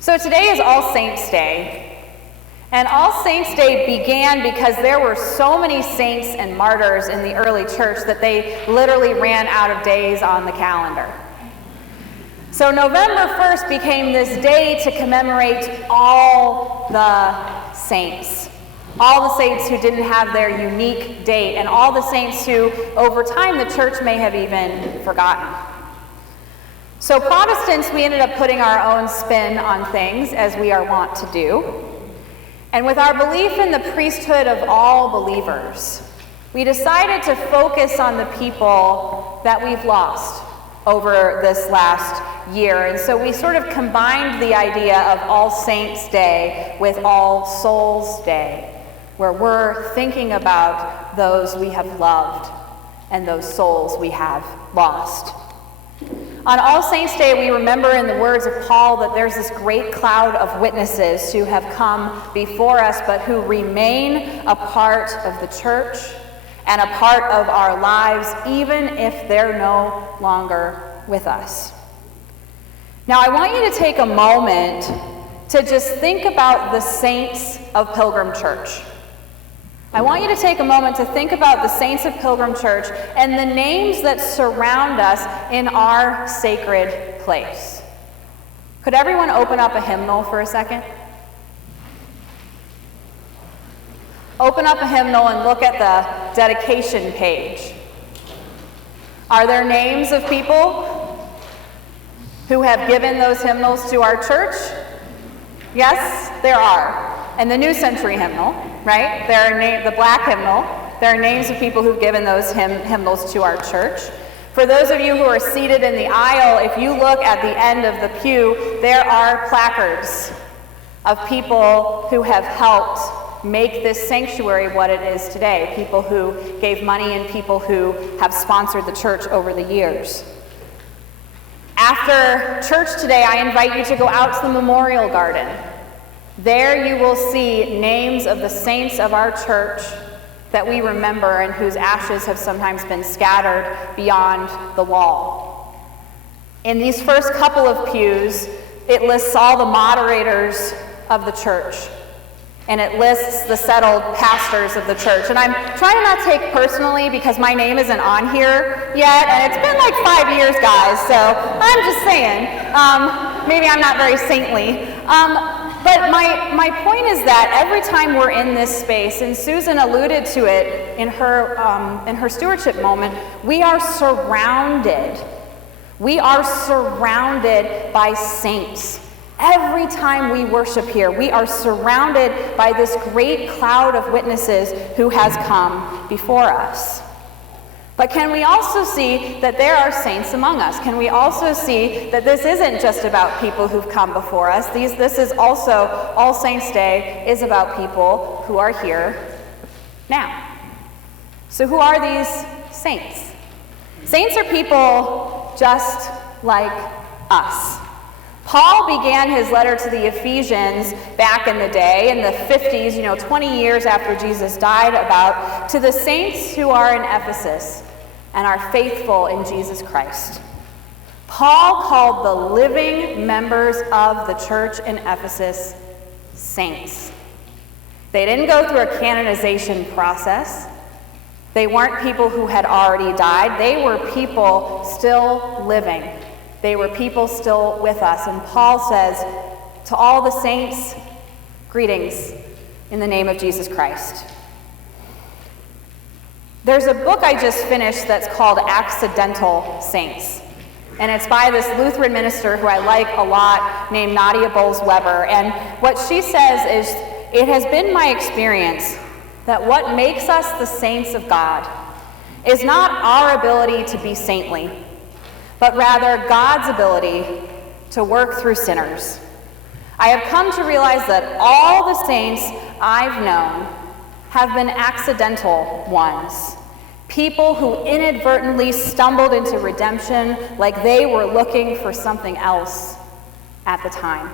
So today is All Saints' Day. And All Saints' Day began because there were so many saints and martyrs in the early church that they literally ran out of days on the calendar. So November 1st became this day to commemorate all the saints. All the saints who didn't have their unique date, and all the saints who, over time, the church may have even forgotten. So Protestants, we ended up putting our own spin on things, as we are wont to do. And with our belief in the priesthood of all believers, we decided to focus on the people that we've lost over this last year. And so we sort of combined the idea of All Saints' Day with All Souls' Day, where we're thinking about those we have loved and those souls we have lost. On All Saints' Day, we remember in the words of Paul that there's this great cloud of witnesses who have come before us, but who remain a part of the church and a part of our lives, even if they're no longer with us. Now, I want you to take a moment to just think about the saints of Pilgrim Church. I want you to take a moment to think about the saints of Pilgrim Church and the names that surround us in our sacred place. Could everyone open up a hymnal for a second? Open up a hymnal and look at the dedication page. Are there names of people who have given those hymnals to our church? Yes, there are. And the New Century hymnal, right? The black hymnal, there are names of people who've given those hymnals to our church. For those of you who are seated in the aisle, if you look at the end of the pew, there are placards of people who have helped make this sanctuary what it is today. People who gave money and people who have sponsored the church over the years. After church today, I invite you to go out to the Memorial Garden. There you will see names of the saints of our church that we remember and whose ashes have sometimes been scattered beyond the wall. In these first couple of pews, it lists all the moderators of the church, and it lists the settled pastors of the church. And I'm trying to not take personally because my name isn't on here yet, and it's been like 5 years, guys, so I'm just saying, maybe I'm not very saintly. But my point is that every time we're in this space, and Susan alluded to it in her stewardship moment, we are surrounded. We are surrounded by saints. Every time we worship here, we are surrounded by this great cloud of witnesses who has come before us. But can we also see that there are saints among us? Can we also see that this isn't just about people who've come before us? This is also, All Saints' Day is about people who are here now. So who are these saints? Saints are people just like us. Paul began his letter to the Ephesians back in the day, in the 50s, 20 years after Jesus died about, to the saints who are in Ephesus and are faithful in Jesus Christ. Paul called the living members of the church in Ephesus saints. They didn't go through a canonization process. They weren't people who had already died. They were people still living. They were people still with us. And Paul says, to all the saints, greetings in the name of Jesus Christ. There's a book I just finished that's called Accidental Saints. And it's by this Lutheran minister who I like a lot named Nadia Bowles-Weber. And what she says is, it has been my experience that what makes us the saints of God is not our ability to be saintly, but rather God's ability to work through sinners. I have come to realize that all the saints I've known have been accidental ones. People who inadvertently stumbled into redemption like they were looking for something else at the time.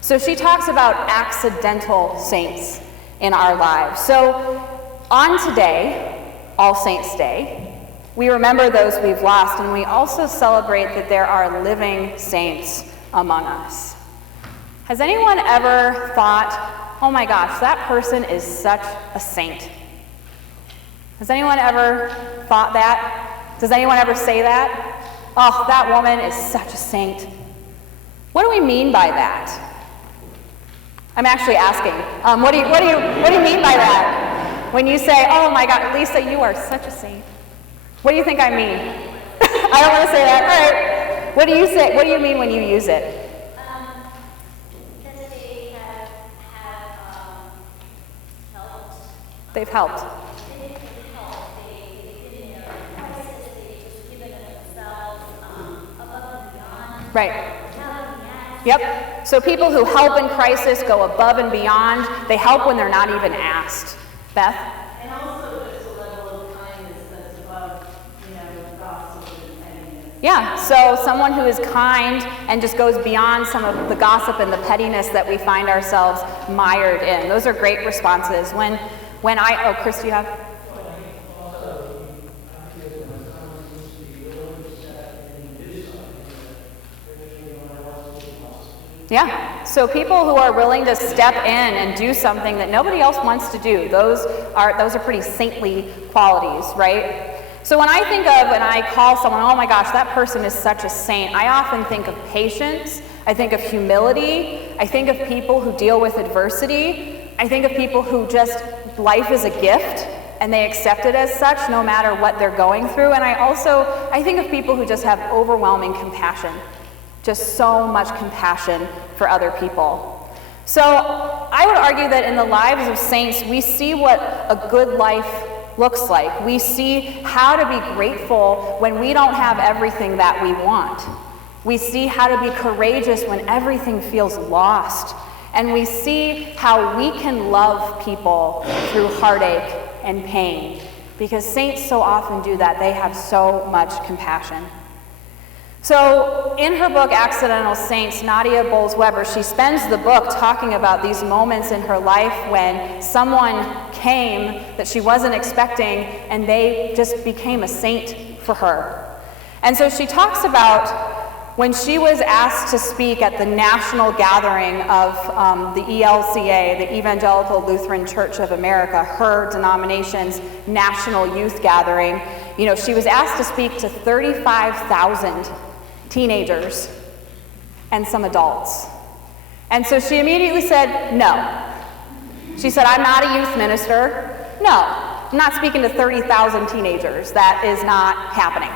So she talks about accidental saints in our lives. So on today, All Saints' Day, we remember those we've lost, and we also celebrate that there are living saints among us. Has anyone ever thought, oh my gosh, that person is such a saint? Has anyone ever thought that? Does anyone ever say that? Oh, that woman is such a saint. What do we mean by that? I'm actually asking. What do you mean by that? When you say, oh my God, Lisa, you are such a saint. What do you think I mean? I don't want to say that. All right. What do you say? What do you mean when you use it? That they have helped. They've helped. They've helped. They've been in their crisis. They've just given themselves above and beyond. Right. Yep. So people who help in crisis go above and beyond. They help when they're not even asked. Beth? And also there's a level of kindness that's above, gossip and pettiness. Yeah, so someone who is kind and just goes beyond some of the gossip and the pettiness that we find ourselves mired in. Those are great responses. Chris, do you have? Yeah, so people who are willing to step in and do something that nobody else wants to do, those are pretty saintly qualities, right? So when I call someone, oh my gosh, that person is such a saint, I often think of patience, I think of humility, I think of people who deal with adversity, I think of people who just, life is a gift, and they accept it as such no matter what they're going through, and I think of people who just have overwhelming compassion. Just so much compassion for other people. So I would argue that in the lives of saints, we see what a good life looks like. We see how to be grateful when we don't have everything that we want. We see how to be courageous when everything feels lost. And we see how we can love people through heartache and pain. Because saints so often do that. They have so much compassion. So in her book, Accidental Saints, Nadia Bolz-Weber, she spends the book talking about these moments in her life when someone came that she wasn't expecting and they just became a saint for her. And so she talks about when she was asked to speak at the national gathering of the ELCA, the Evangelical Lutheran Church of America, her denomination's national youth gathering. She was asked to speak to 35,000 teenagers and some adults. And so she immediately said, no. She said, I'm not a youth minister. No, I'm not speaking to 30,000 teenagers. That is not happening.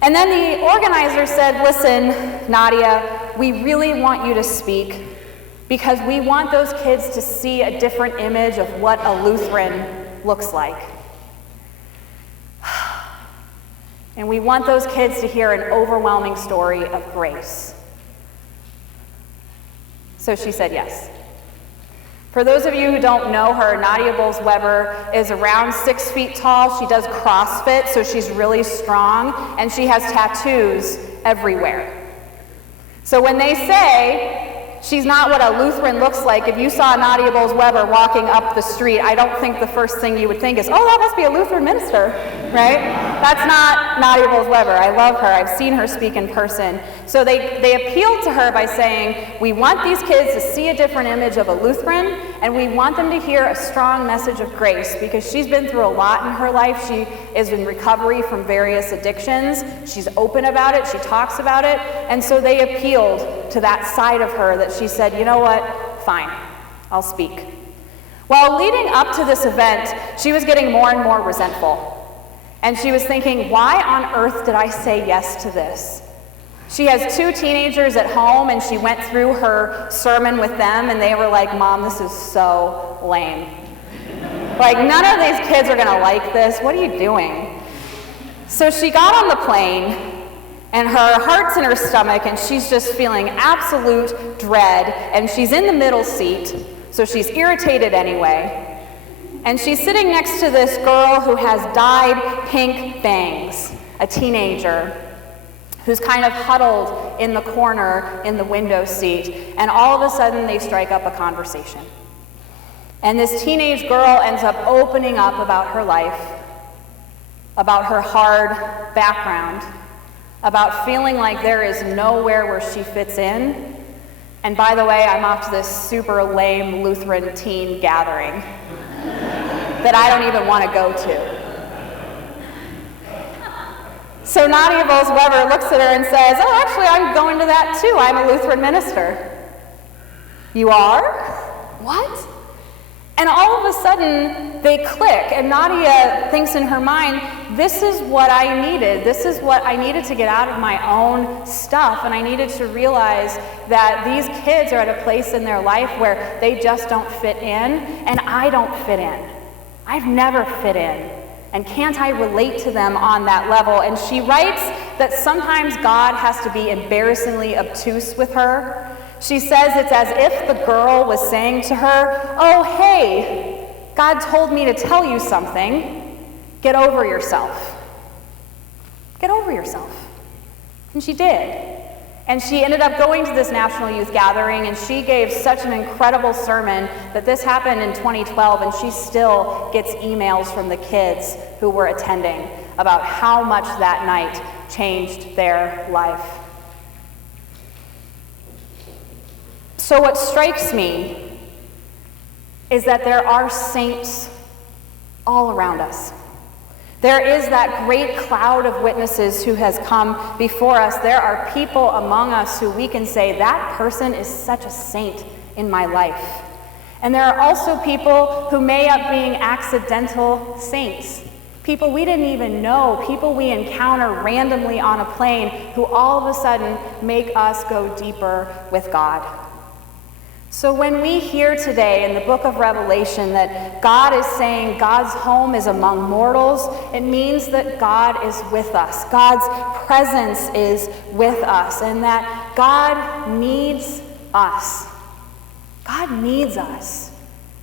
And then the organizer said, listen, Nadia, we really want you to speak because we want those kids to see a different image of what a Lutheran looks like. And we want those kids to hear an overwhelming story of grace. So she said yes. For those of you who don't know her, Nadia Bolz-Weber is around 6 feet tall. She does CrossFit, so she's really strong, and she has tattoos everywhere. So when they say she's not what a Lutheran looks like, if you saw Nadia Bolz-Weber walking up the street, I don't think the first thing you would think is, oh, that must be a Lutheran minister, right? That's not Nadia Bolz-Weber. I love her. I've seen her speak in person. So they appealed to her by saying, we want these kids to see a different image of a Lutheran, and we want them to hear a strong message of grace, because she's been through a lot in her life. She is in recovery from various addictions. She's open about it. She talks about it. And so they appealed to that side of her that she said, you know what, fine, I'll speak. Well, leading up to this event, she was getting more and more resentful. And she was thinking, why on earth did I say yes to this? She has 2 teenagers at home, and she went through her sermon with them, and they were like, Mom, this is so lame. Like, none of these kids are gonna like this. What are you doing? So she got on the plane, and her heart's in her stomach, and she's just feeling absolute dread, and she's in the middle seat, so she's irritated anyway. And she's sitting next to this girl who has dyed pink bangs, a teenager, who's kind of huddled in the corner in the window seat, and all of a sudden they strike up a conversation. And this teenage girl ends up opening up about her life, about her hard background, about feeling like there is nowhere where she fits in, And by the way, I'm off to this super lame Lutheran teen gathering that I don't even want to go to. So Nadia Bowles-Weber looks at her and says, oh, actually, I'm going to that too. I'm a Lutheran minister. You are? What? And all of a sudden, they click, and Nadia thinks in her mind, this is what I needed. This is what I needed to get out of my own stuff, and I needed to realize that these kids are at a place in their life where they just don't fit in, and I don't fit in. I've never fit in. And can't I relate to them on that level? And she writes that sometimes God has to be embarrassingly obtuse with her. She says it's as if the girl was saying to her, oh, hey, God told me to tell you something. Get over yourself. Get over yourself. And she did. And she ended up going to this National Youth Gathering, and she gave such an incredible sermon that this happened in 2012, and she still gets emails from the kids who were attending about how much that night changed their life. So what strikes me is that there are saints all around us. There is that great cloud of witnesses who has come before us. There are people among us who we can say, that person is such a saint in my life. And there are also people who may up being accidental saints. People we didn't even know, people we encounter randomly on a plane who all of a sudden make us go deeper with God. So when we hear today in the book of Revelation that God is saying God's home is among mortals, it means that God is with us. God's presence is with us, and that God needs us. God needs us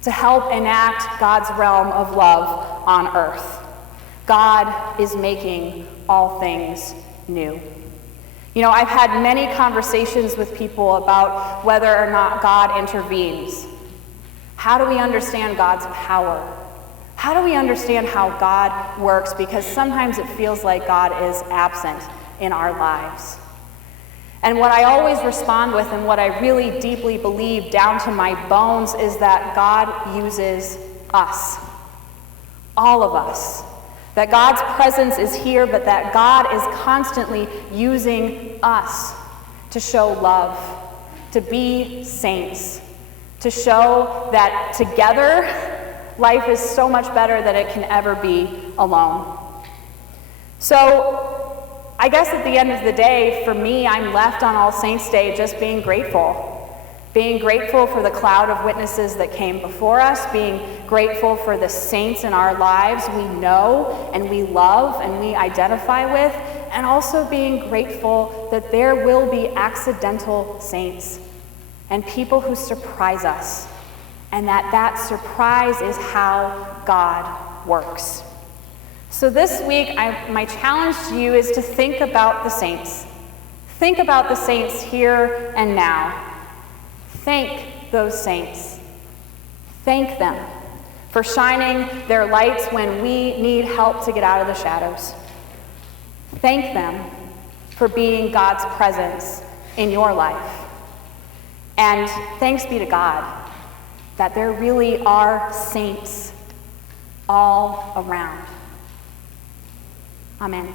to help enact God's realm of love on earth. God is making all things new. You know, I've had many conversations with people about whether or not God intervenes. How do we understand God's power? How do we understand how God works? Because sometimes it feels like God is absent in our lives. And what I always respond with, and what I really deeply believe down to my bones, is that God uses us. All of us. That God's presence is here, but that God is constantly using us to show love, to be saints, to show that together life is so much better than it can ever be alone. So I guess at the end of the day, for me, I'm left on All Saints' Day just being grateful. Being grateful for the cloud of witnesses that came before us, being grateful for the saints in our lives we know and we love and we identify with, and also being grateful that there will be accidental saints and people who surprise us, and that surprise is how God works. So this week, my challenge to you is to think about the saints. Think about the saints here and now. Thank those saints. Thank them for shining their lights when we need help to get out of the shadows. Thank them for being God's presence in your life. And thanks be to God that there really are saints all around. Amen.